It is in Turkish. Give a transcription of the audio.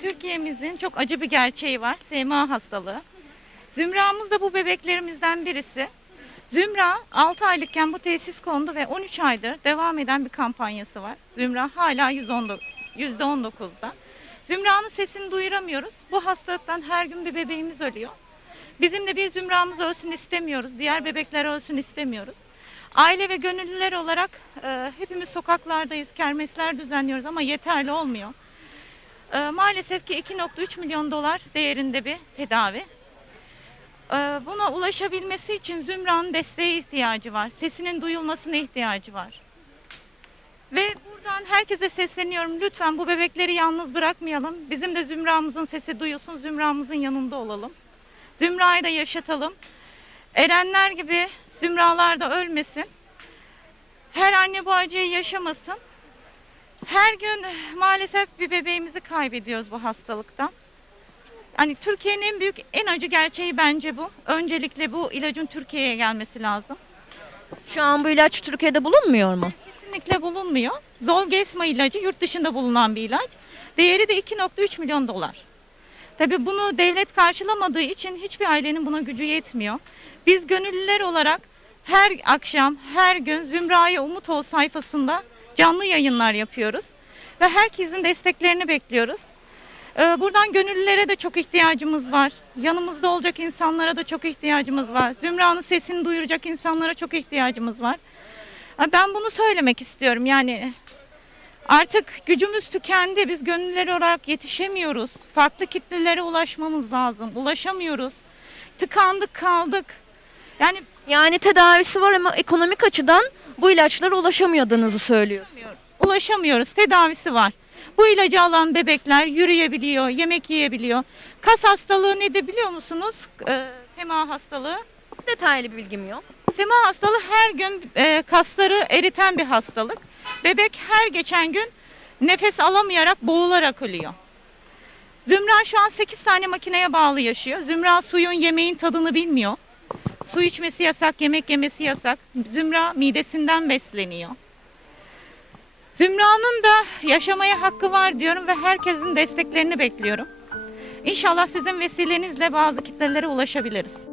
Türkiye'mizin çok acı bir gerçeği var. SMA hastalığı. Zümra'mız da bu bebeklerimizden birisi. Zümra 6 aylıkken bu tesis kondu ve 13 aydır devam eden bir kampanyası var. Zümra hala %19 %19'da. Zümra'nın sesini duyuramıyoruz. Bu hastalıktan her gün bir bebeğimiz ölüyor. Bizim de bir Zümra'mız ölsün istemiyoruz. Diğer bebekler ölsün istemiyoruz. Aile ve gönüllüler olarak e, hepimiz sokaklardayız, kermesler düzenliyoruz ama yeterli olmuyor. E, maalesef ki 2.3 milyon dolar değerinde bir tedavi. E, buna ulaşabilmesi için Zümra'nın desteğe ihtiyacı var. Sesinin duyulmasına ihtiyacı var. Ve buradan herkese sesleniyorum. Lütfen bu bebekleri yalnız bırakmayalım. Bizim de Zümra'mızın sesi duyulsun. Zümra'mızın yanında olalım. Zümra'yı da yaşatalım. Erenler gibi Zümralar da ölmesin. Her anne bu acıyı yaşamasın. Her gün maalesef bir bebeğimizi kaybediyoruz bu hastalıktan. Hani Türkiye'nin en büyük, en acı gerçeği bence bu. Öncelikle bu ilacın Türkiye'ye gelmesi lazım. Şu an bu ilaç Türkiye'de bulunmuyor mu? Kesinlikle bulunmuyor. Zolgesma ilacı yurt dışında bulunan bir ilaç. Değeri de 2.3 milyon dolar. Tabii bunu devlet karşılamadığı için hiçbir ailenin buna gücü yetmiyor. Biz gönüllüler olarak her akşam, her gün Zümra'ya Umut Ol sayfasında canlı yayınlar yapıyoruz. Ve herkesin desteklerini bekliyoruz. Ee, Buradan gönüllülere de çok ihtiyacımız var. Yanımızda olacak insanlara da çok ihtiyacımız var. Zümra'nın sesini duyuracak insanlara çok ihtiyacımız var. Ha, Ben bunu söylemek istiyorum. Yani artık gücümüz tükendi. Biz gönüllüler olarak yetişemiyoruz. Farklı kitlelere ulaşmamız lazım. Ulaşamıyoruz. Tıkandık kaldık. Yani Yani tedavisi var ama ekonomik açıdan bu ilaçlara ulaşamadığınızı söylüyor. ulaşamıyoruz. Tedavisi var. Bu ilacı alan bebekler yürüyebiliyor, yemek yiyebiliyor. Kas hastalığı nedir biliyor musunuz? Ee, sema hastalığı. Detaylı bilgim yok. Sema hastalığı her gün e, kasları eriten bir hastalık. Bebek her geçen gün nefes alamayarak boğularak ölüyor. Zümra şu an 8 tane makineye bağlı yaşıyor. Zümra suyun yemeğin tadını bilmiyor. Su içmesi yasak, yemek yemesi yasak. Zümra midesinden besleniyor. Zümra'nın da yaşamaya hakkı var diyorum ve herkesin desteklerini bekliyorum. İnşallah sizin vesilenizle bazı kitlelere ulaşabiliriz.